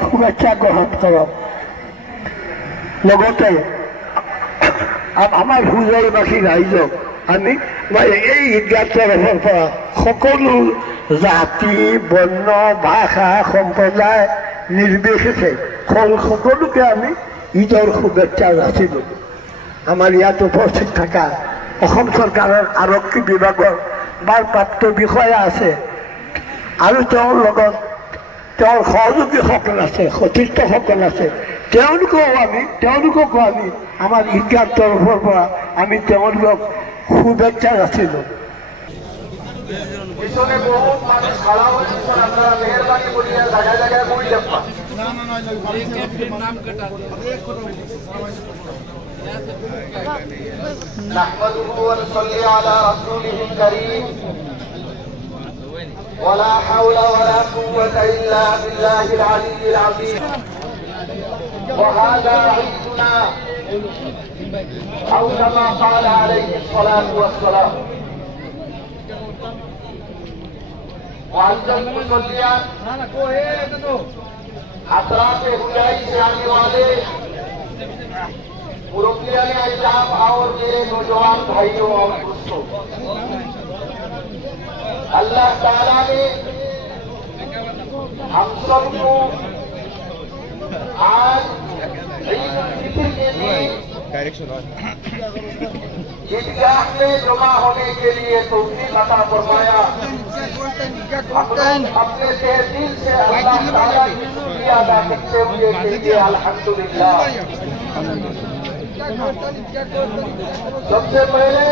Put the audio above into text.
শুভেচ্ছা গ্ৰহণ কৰো লগতে আমাৰ হুজাইবাসী ৰাইজক আমি এই ঈদগাহ তৰফৰ পৰা সকলো জাতি বৰ্ণ ভাষা সম্প্ৰদায় নিৰ্বিশেষে সকলোকে আমি ঈদৰ শুভেচ্ছা যাচিলোঁ। আমাৰ ইয়াত উপস্থিত থকা অসম চৰকাৰৰ আৰক্ষী বিভাগৰ ভাৰপ্ৰাপ্ত বিষয়া আছে আৰু তেওঁৰ লগত তেওঁৰ সহযোগীসকল আছে, সতীৰ্থসকল আছে, তেওঁলোককো আমি আমাৰ ঈদগাহ তৰফৰ পৰা আমি তেওঁলোকক শুভেচ্ছা যাচিলোঁ। পিছনে বহুত মানুষ খাড়া হয়েছেন, আপনারা মেহরবানি করিয়া জায়গায় জায়গায় বই দেখবা। নাহমাদুহু ওয়া নুসাল্লি আলা রাসূলিহিল কারীম ওয়ালা হাওলা ওয়ালা কুওয়াতা ইল্লা বিল্লাহিল আলিয়্যিল আযীম। ওয়া হাযা ঈদুনা আও কামা ক্বালা আলাইহিস সালাতু ওয়াস সালাম। हजरात हुजाई से आने वाले मुरब्बियाने इस्लाम और मेरे नौजवान भाइयों और दोस्तों, अल्लाह ताला ने हम सबको आज ईद उल फितर के दिन ईदगाह में जमा होने के लिए तौफीक अता फरमाया। अपने दिल से अल्लाह ताला की शुक्रिया अदा करते हुए कहिए अल्हम्दुलिल्लाह। सबसे पहले